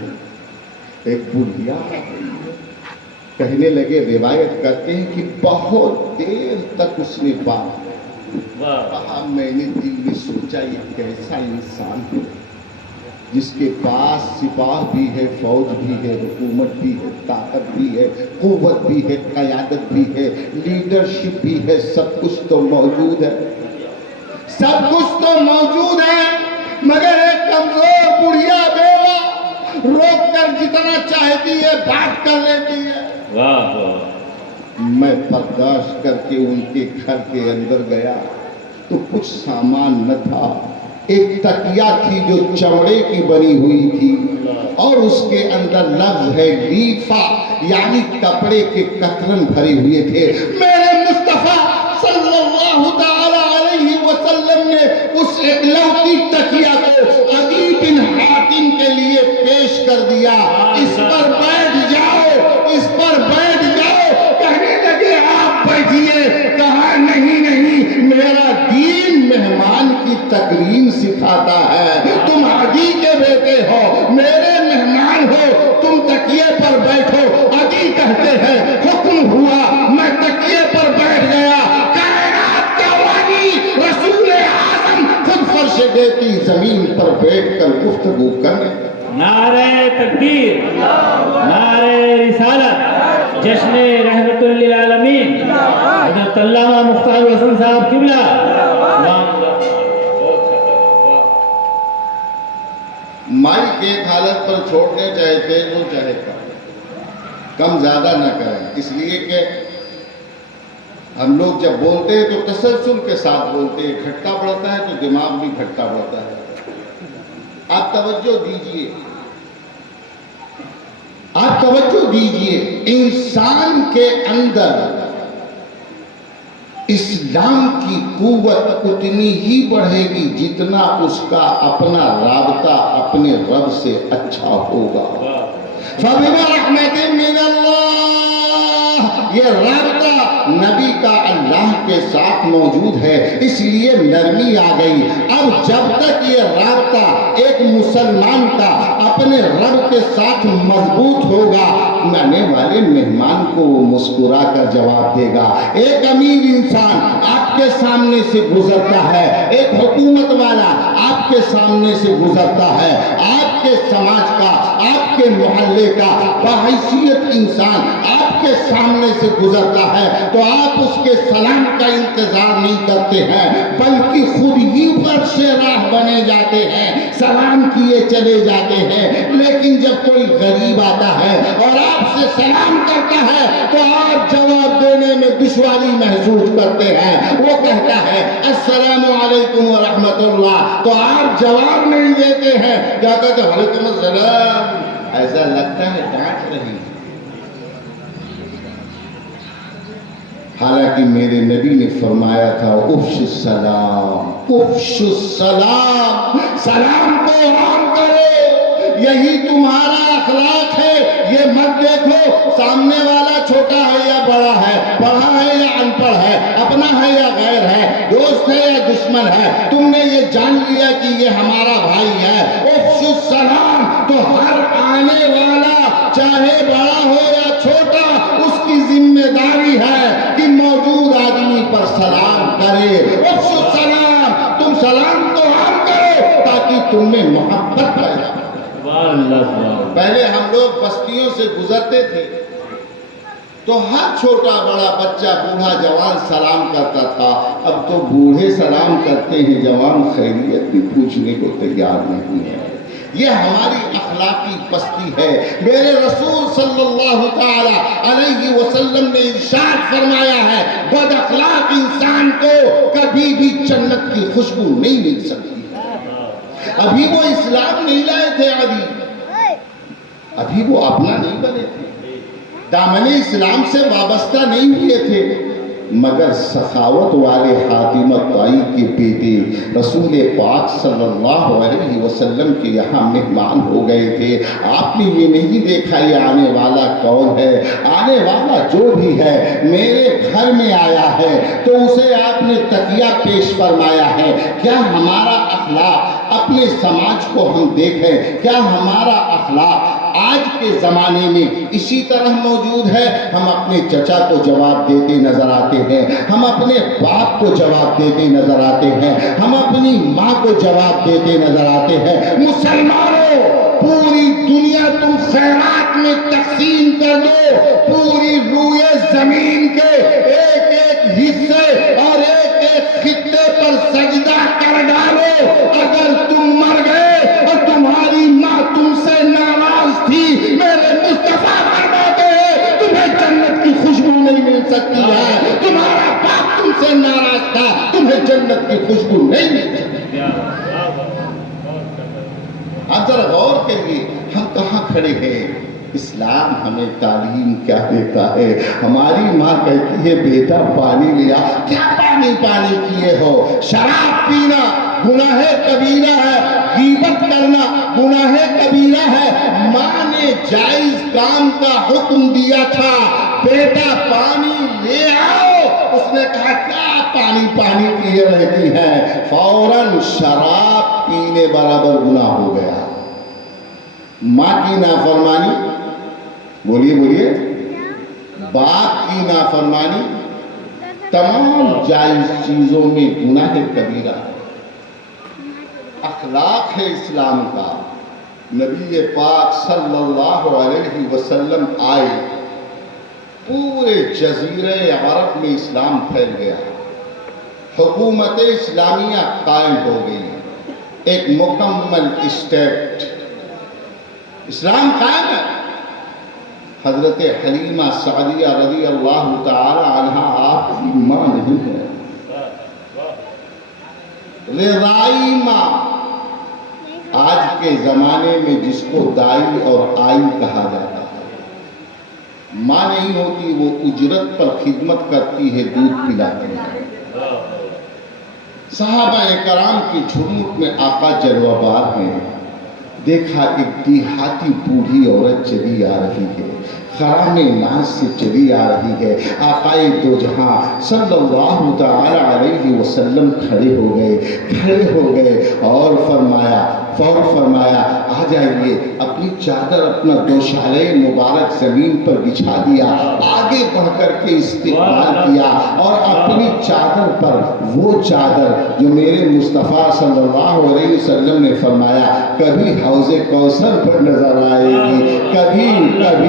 ایک بڑھیا آ گئی ہے۔ کہنے لگے، روایت کرتے ہیں کہ بہت دیر تک اس نے بات کہا، میں نے دل میں سوچا یہ کیسا انسان ہے جس کے پاس سپاہ بھی ہے، فوج بھی ہے، حکومت بھی ہے، طاقت بھی ہے، قوت بھی ہے، قیادت بھی ہے، لیڈرشپ بھی ہے، سب کچھ تو موجود ہے، سب کچھ تو موجود ہے، مگر ایک کمزور بڑھیا بیوہ روک کر جتنا چاہتی ہے بات کر لیتی ہے۔ واہ واہ، میں برداشت کر کے ان کے گھر کے اندر گیا تو کچھ سامان نہ تھا، ایک تکیہ تھی جو چمڑے کی بنی ہوئی تھی اور اس کے اندر لفظ ہے لیفا، یعنی کپڑے کے کترن بھرے ہوئے تھے۔ میرے مصطفیٰ صلی اللہ تعالی علیہ وسلم نے اس اکلوتی تکیہ کو عدی بن حاتم کے لیے پیش کر دیا، اس پر بیٹھ جاؤ، اس پر بیٹھ جاؤ۔ کہنے لگے آپ بیٹھیے، کہا نہیں نہیں، میرا دین مہمان کی تکریم سکھاتا ہے، تم عدی کے بیٹے ہو، میرے مہمان ہو، تم تکیے پر بیٹھو۔ عدی کہتے ہیں حکم ہوا، میں تکیے پر بیٹھ گیا، کائنات کا والی رسول اعظم خود فرش دیتی زمین پر بیٹھ کر گفتگو کرنے۔ نعرہ تکبیر، نعرہ رسالت، جشن رحمت للعالمین حضرت علامہ مختار حسن صاحب قبلہ۔ مائک ایک حالت پر چھوڑنے چاہے تیز ہو چاہے کم زیادہ نہ کریں، اس لیے کہ ہم لوگ جب بولتے ہیں تو تسلسل کے ساتھ بولتے ہیں، گھٹتا پڑتا ہے تو دماغ بھی گھٹتا پڑتا ہے۔ آپ توجہ دیجئے، آپ توجہ دیجئے، انسان کے اندر اسلام کی قوت اتنی ہی بڑھے گی جتنا اس کا اپنا رابطہ اپنے رب سے اچھا ہوگا۔ فَبِمَا رَحْمَةٍ مِّنَ اللَّهِ، یہ رابطہ نبی کا اللہ کے ساتھ موجود ہے، اس لیے نرمی آ گئی۔ اب جب تک یہ رابطہ ایک مسلمان کا اپنے رب کے ساتھ مضبوط ہوگا، آنے والے مہمان کو وہ مسکرا کر جواب دے گا۔ ایک امیر انسان آپ کے سامنے سے گزرتا ہے، ایک حکومت والا آپ کے سامنے سے گزرتا ہے، آپ کے سماج کا، آپ کے محلے کا باحیثیت انسان آپ کے سامنے سے گزرتا ہے تو آپ اس کے سلام کا انتظار نہیں کرتے ہیں بلکہ خود ہی پر سے راہ بنے جاتے ہیں، سلام کیے چلے جاتے ہیں۔ لیکن جب کوئی غریب آتا ہے اور آپ سے سلام کرتا ہے تو آپ جواب دینے میں دشواری محسوس کرتے ہیں۔ وہ کہتا ہے السلام علیکم ورحمۃ اللہ، تو آپ جواب نہیں دیتے ہیں، کیا کہتے ہیں وعلیکم السلام، ایسا لگتا ہے ڈانٹ رہی ہے۔ حالانکہ میرے نبی نے فرمایا تھا افش السلام، افش السلام، سلام کو عام کرو، یہی تمہارا اخلاق ہے۔ یہ مت دیکھو سامنے والا چھوٹا ہے یا بڑا ہے، پڑھا ہے یا ان پڑھ ہے، اپنا ہے یا غیر ہے، دوست ہے یا دشمن ہے، تم نے یہ جان لیا کہ یہ ہمارا بھائی ہے، افش السلام، تو ہر آنے والا چاہے بڑا ہو یا چھوٹا اس کی ذمہ داری ہے کہ موجود آدمی پر سلام کرے۔ افش السلام، تم سلام کو عام کرو تاکہ تم میں محبت پیدا ہو۔ پہلے ہم لوگ بستیوں سے گزرتے تھے تو ہر چھوٹا بڑا بچہ بوڑھا جوان سلام کرتا تھا، اب تو بوڑھے سلام کرتے ہیں، جوان خیریت بھی پوچھنے کو تیار نہیں ہے۔ یہ ہماری اخلاقی پستی ہے۔ میرے رسول صلی اللہ تعالی علیہ وسلم نے ارشاد فرمایا ہے بد اخلاق انسان کو کبھی بھی جنت کی خوشبو نہیں مل سکتی۔ ابھی وہ اسلام نہیں لائے تھے، ابھی وہ اپنا نہیں بنے تھے، دامن اسلام سے وابستہ نہیں ہوئے تھے، مگر سخاوت والے حاتم الطائی کے بیٹے رسول پاک صلی اللہ علیہ وسلم کے یہاں مہمان ہو گئے تھے۔ آپ نے یہ نہیں دیکھا یہ آنے والا کون ہے، آنے والا جو بھی ہے میرے گھر میں آیا ہے تو اسے آپ نے تکیہ پیش فرمایا ہے۔ کیا ہمارا اخلاق اپنے سماج کو ہم دیکھیں، کیا ہمارا اخلاق آج کے زمانے میں اسی طرح موجود ہے؟ ہم اپنے چچا کو جواب دیتے نظر آتے ہیں، ہم اپنے باپ کو جواب دیتے نظر آتے ہیں، ہم اپنی ماں کو جواب دیتے نظر آتے ہیں۔ مسلمانوں، پوری دنیا تم خیرات میں تقسیم کر دو، پوری روئے زمین کے ایک ایک حصے اور ایک ایک خطے پر سجدہ کر ڈالو، اگر تم مر گئے اور تمہاری ماں تم سے ناراض تھی، میرے مصطفیٰ فرماتے ہیں تمہیں جنت کی خوشبو نہیں مل سکتی ہے، تمہارا باپ تم سے ناراض تھا، تمہیں جنت کی خوشبو نہیں مل سکتی۔ آپ ذرا غور کریے ہم کہاں کھڑے ہیں۔ اسلام ہمیں تعلیم کیا دیتا ہے؟ ہماری ماں کہتی ہے بیٹا پانی لیا، کیا پانی پانی کیے ہو؟ شراب پینا گناہ کبیرہ ہے، غیبت کرنا گناہ کبیرہ ہے۔ ماں نے جائز کام کا حکم دیا تھا، بیٹا پانی لے آؤ، اس نے کہا کیا پانی پانی کیے رہتی ہے، فوراً شراب پینے برابر گناہ ہو گیا۔ ماں کی نافرمانی، بولیے بولیے، باپ کی نافرمانی تمام جائز چیزوں میں گناہ کبیرہ ہے۔ اخلاق ہے اسلام کا۔ نبی پاک صلی اللہ علیہ وسلم آئے، پورے جزیرہ عرب میں اسلام پھیل گیا، حکومت اسلامیہ قائم ہو گئی، ایک مکمل اسٹیٹ، اسلام قائم ہے۔ حضرت حلیمہ سعدیہ رضی اللہ تعالی عنہ آپ کی ماں نہیں ہے، رضائی ماں، آج کے زمانے میں جس کو دائی اور آئی کہا جاتا ہے، ماں نہیں ہوتی، وہ اجرت پر خدمت کرتی ہے، دودھ پلاتی ہے۔ صحابہ کرام کی جھمٹ میں آقا جلوہ بار ہیں، دیکھا ایک دیہاتی بوڑھی عورت چلی آ رہی ہے، خرام ناز سے چلی آ رہی ہے۔ آقا دو جہاں صلی اللہ تعالی علیہ وسلم کھڑے ہو گئے اور فرمایا آ جائیے، اپنی چادر اپنا دوشالے مبارک زمین پر بچھا دیا، آگے بڑھ کر کے استقبال کیا اور اپنی چادر پر وہ چادر جو میرے مصطفیٰ صلی اللہ علیہ وسلم نے فرمایا کبھی حوض کوثر پر نظر آئے گی، کبھی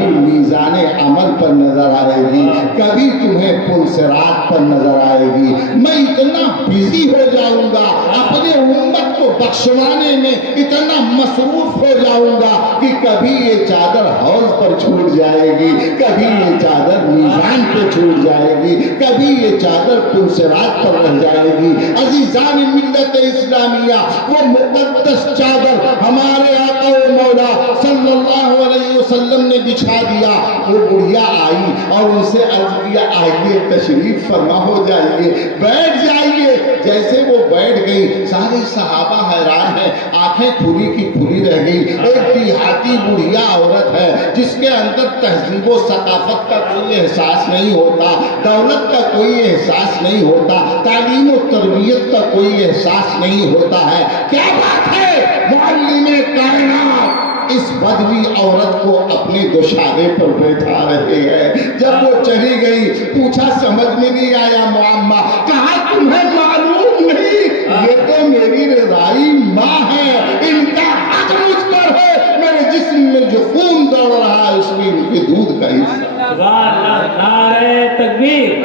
میزان میزان عمل پر نظر آئے گی، کبھی تمہیں پل صراط پر نظر آئے گی۔ میں اتنا بزی ہو جاؤں گا، اپنے امت کو بخشوانے میں اتنا مصروف ہو جاؤں گا کہ کبھی یہ چادر حوض پر چھوٹ جائے گی، کبھی یہ چادر میزان پہ چھوٹ جائے گی، کبھی یہ چادر پل صراط پر رہ جائے گی۔ عزیزان ملت اسلامیہ، وہ مقدس چادر ہمارے آقا و مولا صلی اللہ علیہ وسلم نے بچھا دیا۔ وہ بڑھیا آئی اور ان سے عرض کیا آئیے تشریف فرما ہو جائیے، بیٹھ جائیے۔ جیسے وہ بیٹھ گئی سارے صحابہ حیران ہیں، آنکھیں کھلی کی کھلی رہ گئی۔ ایک دیہاتی بڑھیا عورت ہے جس کے اندر تہذیب و ثقافت کا کوئی احساس نہیں ہوتا، دولت کا کوئی احساس نہیں ہوتا، تعلیم و تربیت کا کوئی احساس نہیں ہوتا ہے۔ کیا بات ہے، معلم کائنات اس بدوی عورت کو اپنے دوشارے پر بیٹھا رہے ہیں۔ جب وہ چلی گئی پوچھا سمجھ میں نہیں آیا معمہ، کہا تمہیں معلوم نہیں یہ تو میری رضائی ماں ہے، ان کا حق مجھ پر ہے، میرے جسم میں جو خون دوڑ رہا ہے اس میں ان کے دودھ کا حصہ۔ نعرہ تکبیر،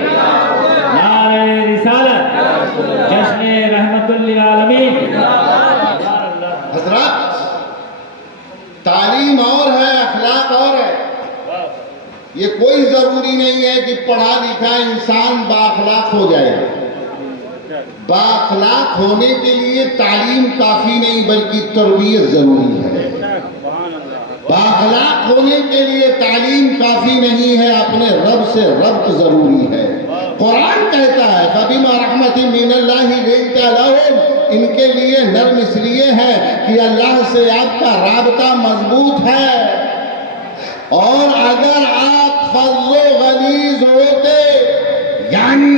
نعرہ رسالت، جشن رحمت للعالمین۔ حضرات، تعلیم اور ہے، اخلاق اور ہے۔ یہ کوئی ضروری نہیں ہے کہ پڑھا لکھا انسان بااخلاق ہو جائے۔ بااخلاق ہونے کے لیے تعلیم کافی نہیں بلکہ تربیت ضروری ہے۔ بااخلاق ہونے کے لیے تعلیم کافی نہیں ہے، اپنے رب سے ربط ضروری ہے۔ قرآن کہتا ہے فَبِمَا رَحْمَةٍ مِّنَ اللَّهِ لِنْتَ لَهُمْ، ان کے لیے نرم اس لیے ہے کہ اللہ سے آپ کا رابطہ مضبوط ہے، اور اگر آپ فظ و غلیظ ہوتے یعنی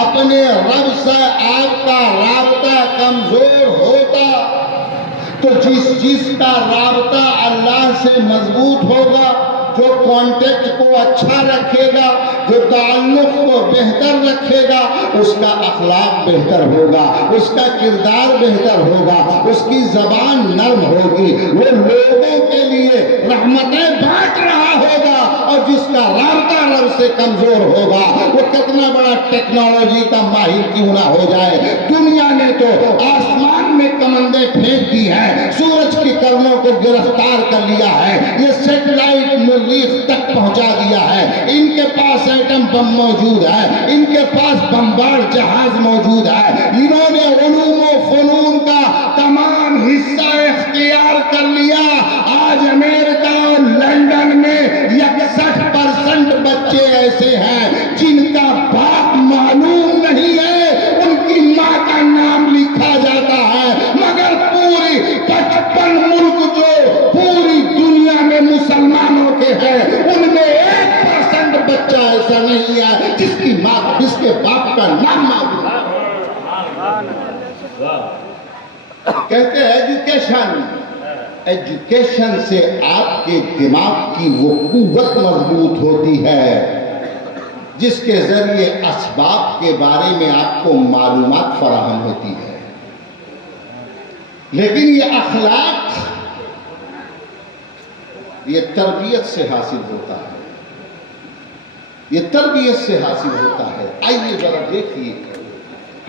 اپنے رب سے آپ کا رابطہ کمزور ہوتا تو جس چیز کا رابطہ اللہ سے مضبوط ہوگا، جو کانٹیکٹ کو اچھا رکھے گا، جو تعلق کو بہتر رکھے گا، اس کا اخلاق بہتر ہوگا، اس کا کردار بہتر ہوگا، اس کی زبان نرم ہوگی، وہ لوگوں کے لیے رحمتیں بانٹ رہا ہوگا۔ اور جس کا رابطہ رب سے کمزور ہوگا وہ کتنا بڑا ٹیکنالوجی کا ماہر کیوں نہ ہو جائے، دنیا نے تو آسمان میں کمندیں پھینک دی ہیں، سورج کی کرنوں کو گرفتار کر لیا ہے، یہ سیٹلائٹ مریخ تک پہنچا دیا ہے، ان کے پاس ایٹم بم موجود ہے، ان کے پاس بمبار جہاز موجود ہے، انہوں نے علوم و فنون کا تمام حصہ اختیار کر لیا۔ آج امریکہ اور لندن میں 61% بچے ایسے ہیں جن کا باپ معلوم نہیں ہے، ان کی ماں کا نام لکھا جاتا ہے، مگر پوری 55 ملک جو پوری دنیا میں مسلمانوں کے ہیں ان میں 1% بچہ ایسا نہیں ہے جس کی ماں جس کے باپ کا نام معلوم ہے۔ کہتے ہیں ایجوکیشن سے آپ کے دماغ کی وہ قوت مضبوط ہوتی ہے جس کے ذریعے اسباب کے بارے میں آپ کو معلومات فراہم ہوتی ہے، لیکن یہ اخلاق یہ تربیت سے حاصل ہوتا ہے، یہ تربیت سے حاصل ہوتا ہے۔ آئیے ذرا دیکھیے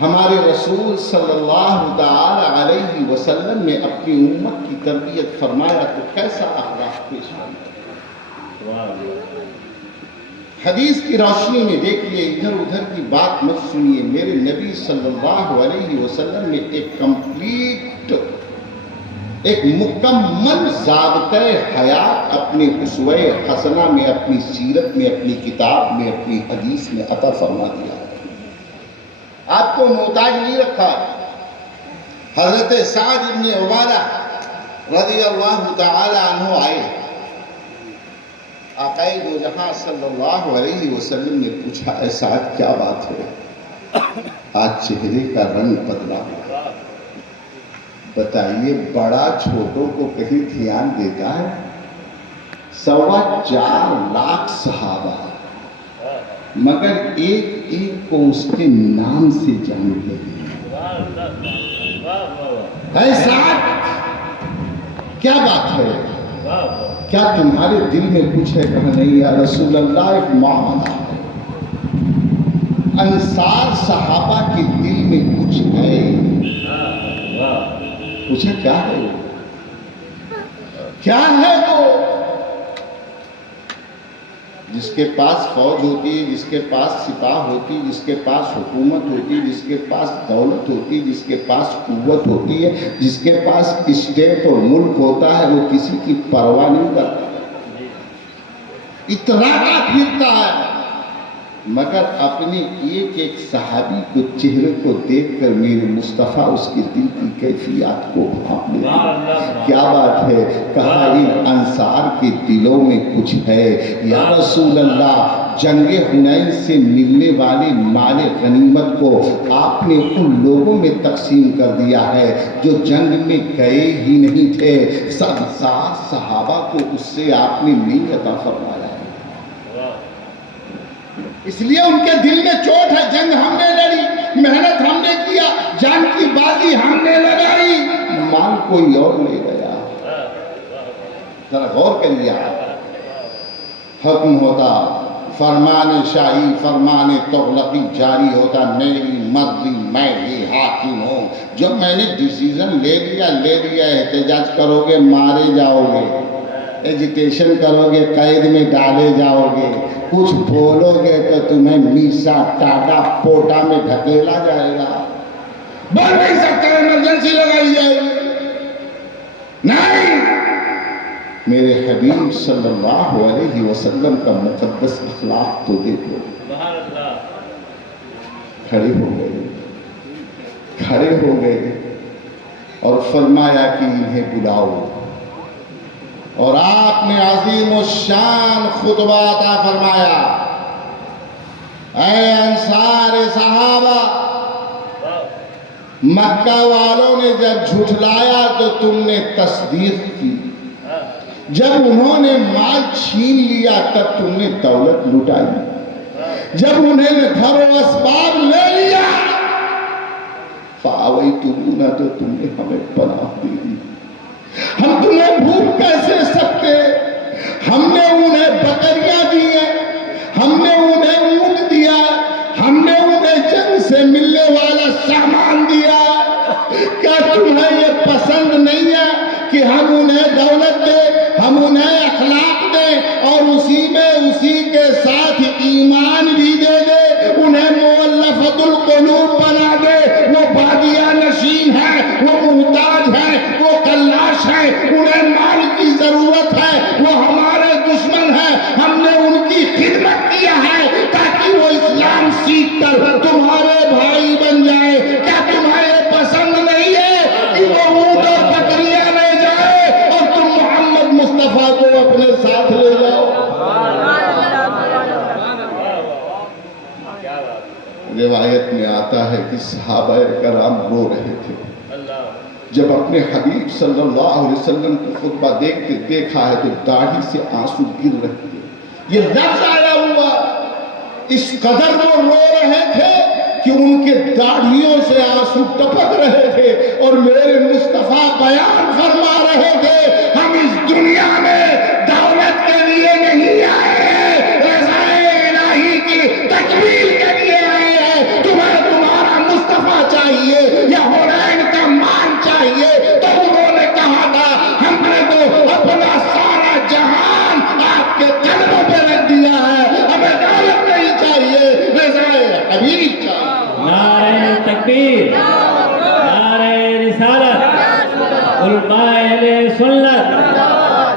ہمارے رسول صلی اللہ تعالی علیہ وسلم نے اپنی امت کی تربیت فرمایا تو کیسا اخلاق پیش فرمایا۔ حدیث کی روشنی میں دیکھیے، ادھر ادھر کی بات مت سنیے، میرے نبی صلی اللہ علیہ وسلم نے ایک مکمل ضابطۂ حیات اپنے اسوہ حسنہ میں، اپنی سیرت میں، اپنی کتاب میں، اپنی حدیث میں عطا فرما دیا۔ آپ کو محتاج نہیں رکھا۔ حضرت سعد بن عبادہ رضی اللہ تعالی عنہ آئے، آقا دو جہاں صلی اللہ علیہ وسلم نے پوچھا اے سعد کیا بات ہے، آج چہرے کا رنگ بدلا ہوا، بتائیے بڑا چھوٹوں کو کہیں دھیان دیتا ہے؟ 4.25 لاکھ صحابہ مگر ایک ایک کو اس کے نام سے جانتے ہیں۔ اے سعد کیا بات ہے، کیا تمہارے دل میں کچھ ہے؟ کہا نہیں یا رسول اللہ، ایک معاملہ ہے۔ انصار صحابہ کے دل میں کچھ ہے۔ پوچھا کیا ہے وہ؟ کیا ہے وہ؟ جس کے پاس فوج ہوتی ہے، جس کے پاس سپاہ ہوتی، جس کے پاس حکومت ہوتی، جس کے پاس دولت ہوتی، جس کے پاس قوت ہوتی ہے، جس کے پاس اسٹیٹ اور ملک ہوتا ہے، وہ کسی کی پرواہ نہیں کرتا، اتراتا پھرتا ہے، مگر اپنے ایک ایک صحابی کو چہرے کو دیکھ کر میرے مصطفیٰ اس کے دل کی کیفیات کو بھانپ لیتے۔ کیا بات ہے؟ کہا ان انصار کے دلوں میں کچھ ہے۔ یا رسول اللہ، جنگ حنین سے ملنے والے مال غنیمت کو آپ نے ان لوگوں میں تقسیم کر دیا ہے جو جنگ میں گئے ہی نہیں تھے۔ انصار صحابہ کو اس سے آپ نے نہیں عطا فرمایا ہے، اس لیے ان کے دل میں چوٹ ہے۔ جنگ ہم نے لڑی، محنت ہم نے کیا، جان کی بازی ہم نے لگائی، مال کوئی اور لے گیا۔ ذرا غور کریے، حکم ہوتا، فرمان شاہی فرمان تغلقی جاری ہوتا، میری مرضی میں ہی حاکم ہوں۔ جب میں نے ڈیسیزن لے لیا، احتجاج کرو گے مارے جاؤ گے، ایجیٹیشن کرو گے قید میں ڈالے جاؤ گے، کچھ بولو گے تو تمہیں میسا ٹاٹا پوٹا میں ڈھکیلا جائے گا۔ بول نہیں سکتے، ایمرجنسی لگائی جائے گی۔ نہیں، میرے حبیب صلی اللہ علیہ وسلم کا مقدس اخلاق تو دیکھو۔ کھڑے ہو گئے اور فرمایا کہ انہیں بلاؤ، اور آپ نے عظیم الشان خطبہ عطا فرمایا۔ اے انصار صحابہ، مکہ والوں نے جب جھٹلایا تو تم نے تصدیق کی، جب انہوں نے مال چھین لیا تب تم نے دولت لٹائی، جب انہیں گھر و اسباب لے لیا فآویتمونا تو تم نے ہمیں پناہ دے دی۔ ہم تمہیں بھوک کیسے سکتے؟ ہم نے انہیں بکریاں دی ہیں، ہم نے انہیں اونٹ دیا، ہم نے انہیں جنگ سے ملنے والا سامان دیا۔ کیا تمہیں یہ پسند نہیں ہے کہ ہم انہیں دولت دیں، ہم انہیں اخلاق دیں، اور اسی کے ساتھ ایمان بھی دے دے، انہیں مؤلفۃ القلوب بنا دے؟ وہ بادیہ نشین ہے، وہ محتاج ہے، وہ کلاش ہے، انہیں مال کی ضرورت ہے، وہ ہمارے دشمن ہیں، ہم نے ان کی خدمت کیا ہے تاکہ وہ اسلام سیکھ کر تمہارے بھائی بن جائے۔ کیا تمہیں پسند نہیں ہے کہ وہ اونٹ اور بکریاں لے جائے اور تم محمد مصطفیٰ کو اپنے ساتھ لے جاؤ؟ روایت میں آتا ہے کہ صحابہ کرام رو رہے تھے جب اپنے حبیب صلی اللہ علیہ وسلم کو خطبہ دیکھا ہے تو داڑھی سے آنسو گر رہے تھے۔ یہ لفظ آیا ہوا، اس قدر وہ رو رہے تھے کہ ان کے داڑھیوں سے آنسو ٹپک رہے تھے، اور میرے مصطفیٰ بیان فرما رہے تھے، ہم اس دنیا میں دولت کے لیے نہیں آئے ہیں، رضائے الہی کی تکمیل کے لیے آئے ہیں۔ تمہیں تمہارا مصطفیٰ چاہیے یا حنین کا مان چاہیے؟ تو انہوں نے کہا تھا، ہم نے تو اپنا سارا جہان آپ کے قدموں پہ رکھ دیا ہے، ہمیں دولت نہیں چاہیے، رضائے حبیب چاہیے۔ نعرہ تکبیر، نعرہ رسالت، علماء اہل سنت،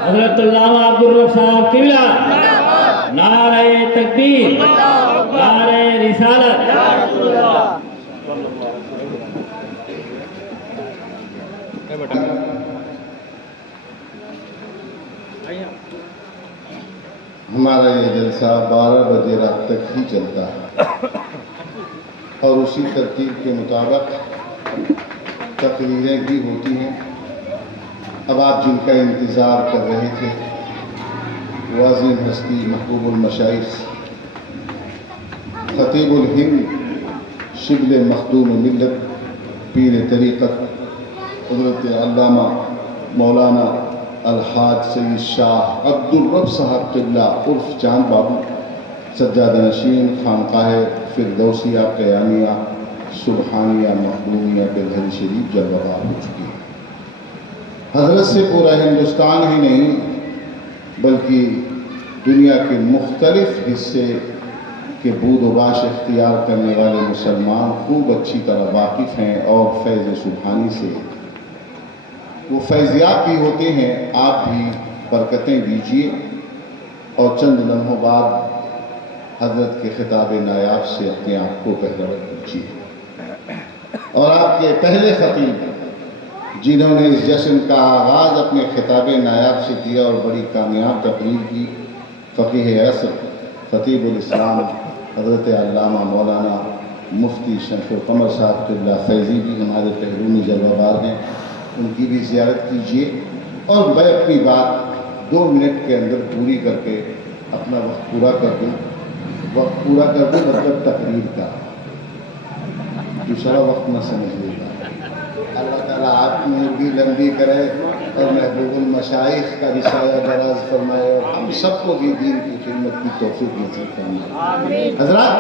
حضرت علامہ عبدالرب صاحب قبلہ، نعرہ تکبیر، نعرہ رسالت۔ ہمارا یہ جلسہ 12 بجے رات تک ہی چلتا ہے، اور اسی ترتیب کے مطابق تقریریں بھی ہوتی ہیں۔ اب آپ جن کا انتظار کر رہے تھے، واضح ہستی محبوب المشائخ، خطیب الہند، شبل مخدوم ملت، پیر طریقت، حضرت علامہ مولانا الحاج سید شاہ عبدالرب صاحب قبلہ عرف چاند بابو سجادہ نشین خانقاہ فردوسیہ قیامیہ سبحانیہ محبوبیہ بلہری شریف جلوہ ہو چکی ہے۔ حضرت سے پورا ہندوستان ہی نہیں بلکہ دنیا کے مختلف حصے کے بود و باش اختیار کرنے والے مسلمان خوب اچھی طرح واقف ہیں اور فیض سبحانی سے وہ فیضیاب بھی ہوتے ہیں۔ آپ بھی برکتیں دیجیے اور چند لمحوں بعد حضرت کے خطاب نایاب سے اپنے آپ کو بہتر کیجیے۔ اور آپ کے پہلے خطیب جنہوں نے اس جشن کا آغاز اپنے خطاب نایاب سے کیا اور بڑی کامیاب تقریر کی، فقیہ عصر خطیب الاسلام حضرت علامہ مولانا مفتی شمس القمر صاحب قبلہ فیضی بھی ہمارے پہلومی جلوہ بار ہیں، ان کی بھی زیارت کیجیے۔ اور میں اپنی بات 2 منٹ کے اندر پوری کر کے اپنا وقت پورا کر دوں مطلب تقریر کا، دوسرا وقت نہ سمجھ لے گا۔ اللہ تعالیٰ آپ کی عمر بھی لمبی کرے اور محبوب المشائخ کا بھی سایہ دراز فرمائے اور ہم سب کو بھی دین کی خدمت کی توفیق نصیب فرمائے۔ حضرات،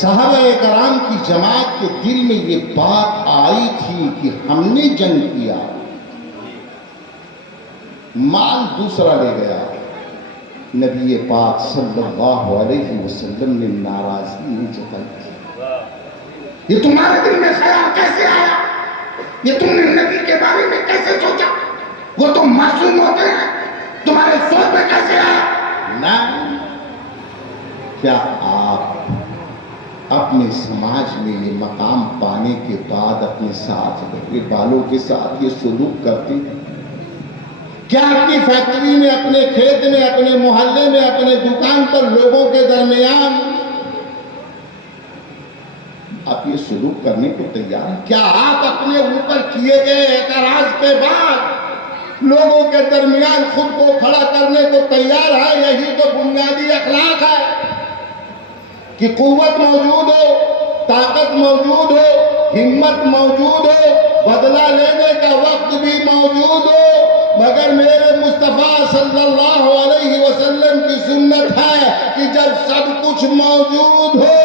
صحابہ کرام کی جماعت کے دل میں یہ بات آئی تھی کہ ہم نے جنگ کیا، مال دوسرا لے گیا، نبی پاک صلی اللہ علیہ وسلم نے ناراضی نہیں جتائی تھی۔ یہ تمہارے دل میں خیال کیسے آیا؟ یہ تم نے نبی کے بارے میں کیسے سوچا؟ وہ تو معصوم ہوتے ہیں، تمہارے سوچ میں کیسے آیا؟ نہ، کیا آپ اپنے سماج میں یہ مقام پانے کے بعد اپنے ساتھ اپنے بالوں کے ساتھ یہ سلوک کرتے ہیں؟ کیا اپنی فیکٹری میں، اپنے کھیت میں، اپنے محلے میں، اپنے دکان پر لوگوں کے درمیان آپ یہ سلوک کرنے کو تیار ہیں؟ کیا آپ اپنے اوپر کیے گئے اعتراض کے بعد لوگوں کے درمیان خود کو کھڑا کرنے کو تیار ہے؟ یہی تو بنیادی اخلاق ہے کہ قوت موجود ہو، طاقت موجود ہو، ہمت موجود ہو، بدلہ لینے کا وقت بھی موجود ہو، مگر میرے مصطفیٰ صلی اللہ علیہ وسلم کی سنت ہے کہ جب سب کچھ موجود ہو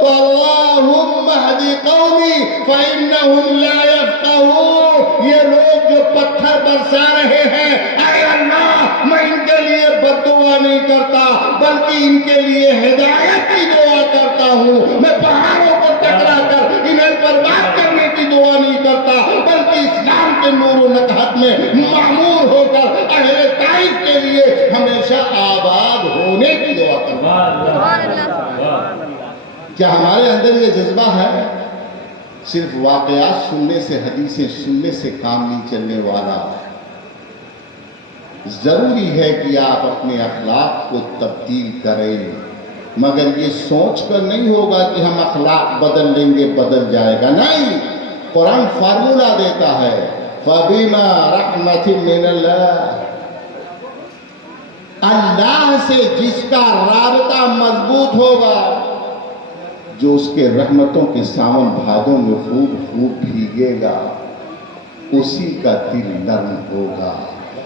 تو اللہم اہدی قومی فإنہم لا یفقہون، یہ لوگ جو پتھر برسا رہے ہیں، اے اللہ میں ان کے لیے بد دعا نہیں کرتا بلکہ ان کے لیے ہدایت کی دعا کرتا ہوں۔ میں پہاڑوں کو ٹکرا کر انہیں برباد کرنے کی دعا نہیں کرتا بلکہ اسلام کے نور و نکہت میں معمور ہو کر اہل طائف کے لیے ہمیشہ آباد ہونے کی دعا کرتا ہوں۔ کیا ہمارے اندر یہ جذبہ ہے؟ صرف واقعات سننے سے، حدیثیں سننے سے کام نہیں چلنے والا، ضروری ہے کہ آپ اپنے اخلاق کو تبدیل کریں، مگر یہ سوچ کر نہیں ہوگا کہ ہم اخلاق بدل لیں گے بدل جائے گا، نہیں۔ قرآن فارمولہ دیتا ہے فَبِمَا رَحْمَةٍ مِّنَ اللَّهِ، اللہ سے جس کا رابطہ مضبوط ہوگا، جو اس کے رحمتوں کے ساون بھادوں میں خوب خوب بھیگے گا، اسی کا دل نرم ہوگا،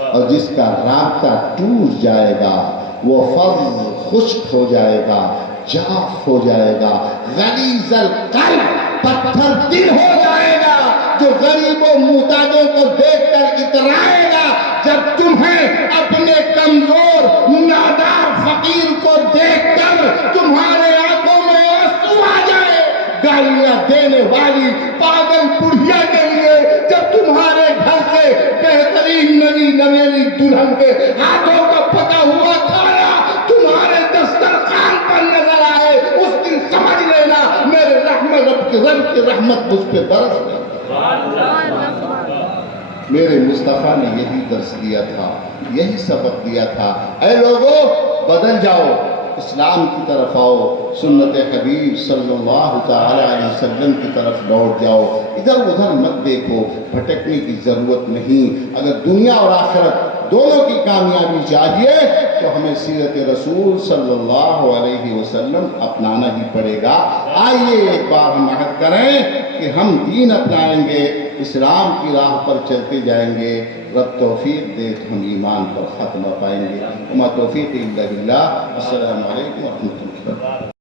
اور جس کا رابطہ ٹوٹ جائے گا وہ فض خشک ہو جائے گا، جاف ہو جائے گا، غلیظ القلب پتھر دل ہو جائے گا، جو غریبوں محتاجوں کو دیکھ کر اترائے گا۔ جب تمہیں اپنے کمزور نادار فقیر کو دیکھ کر تمہارے آنکھوں میں آنسو آ جائے، گالیاں دینے والی پاگل بڑھیا کے لیے جب تمہارے گھر سے بہترین نوی نویلی دلہن کے ہاتھوں کا پکا ہوا کھانا تمہارے دسترخوان پر نظر آئے، اس دن سمجھ لینا میرے رب کی رحمت مجھ پہ برس گئی۔ میرے مصطفیٰ نے یہی درس دیا تھا، یہی سبق دیا تھا، اے لوگو بدل جاؤ، اسلام کی طرف آؤ، سنت حبیب صلی اللہ تعالی علیہ وسلم کی طرف لوٹ جاؤ، ادھر ادھر مت دیکھو، بھٹکنے کی ضرورت نہیں۔ اگر دنیا اور آخرت دونوں کی کامیابی چاہیے تو ہمیں سیرت رسول صلی اللہ علیہ وسلم اپنانا ہی پڑے گا۔ آئیے ایک بار ہم عہد کریں کہ ہم دین اپنائیں گے، اسلام کی راہ پر چلتے جائیں گے، رب توفیق دے تو ہم ایمان پر ختم پائیں گے۔ وما توفیق الا باللہ۔ السلام علیکم ورحمۃ اللہ۔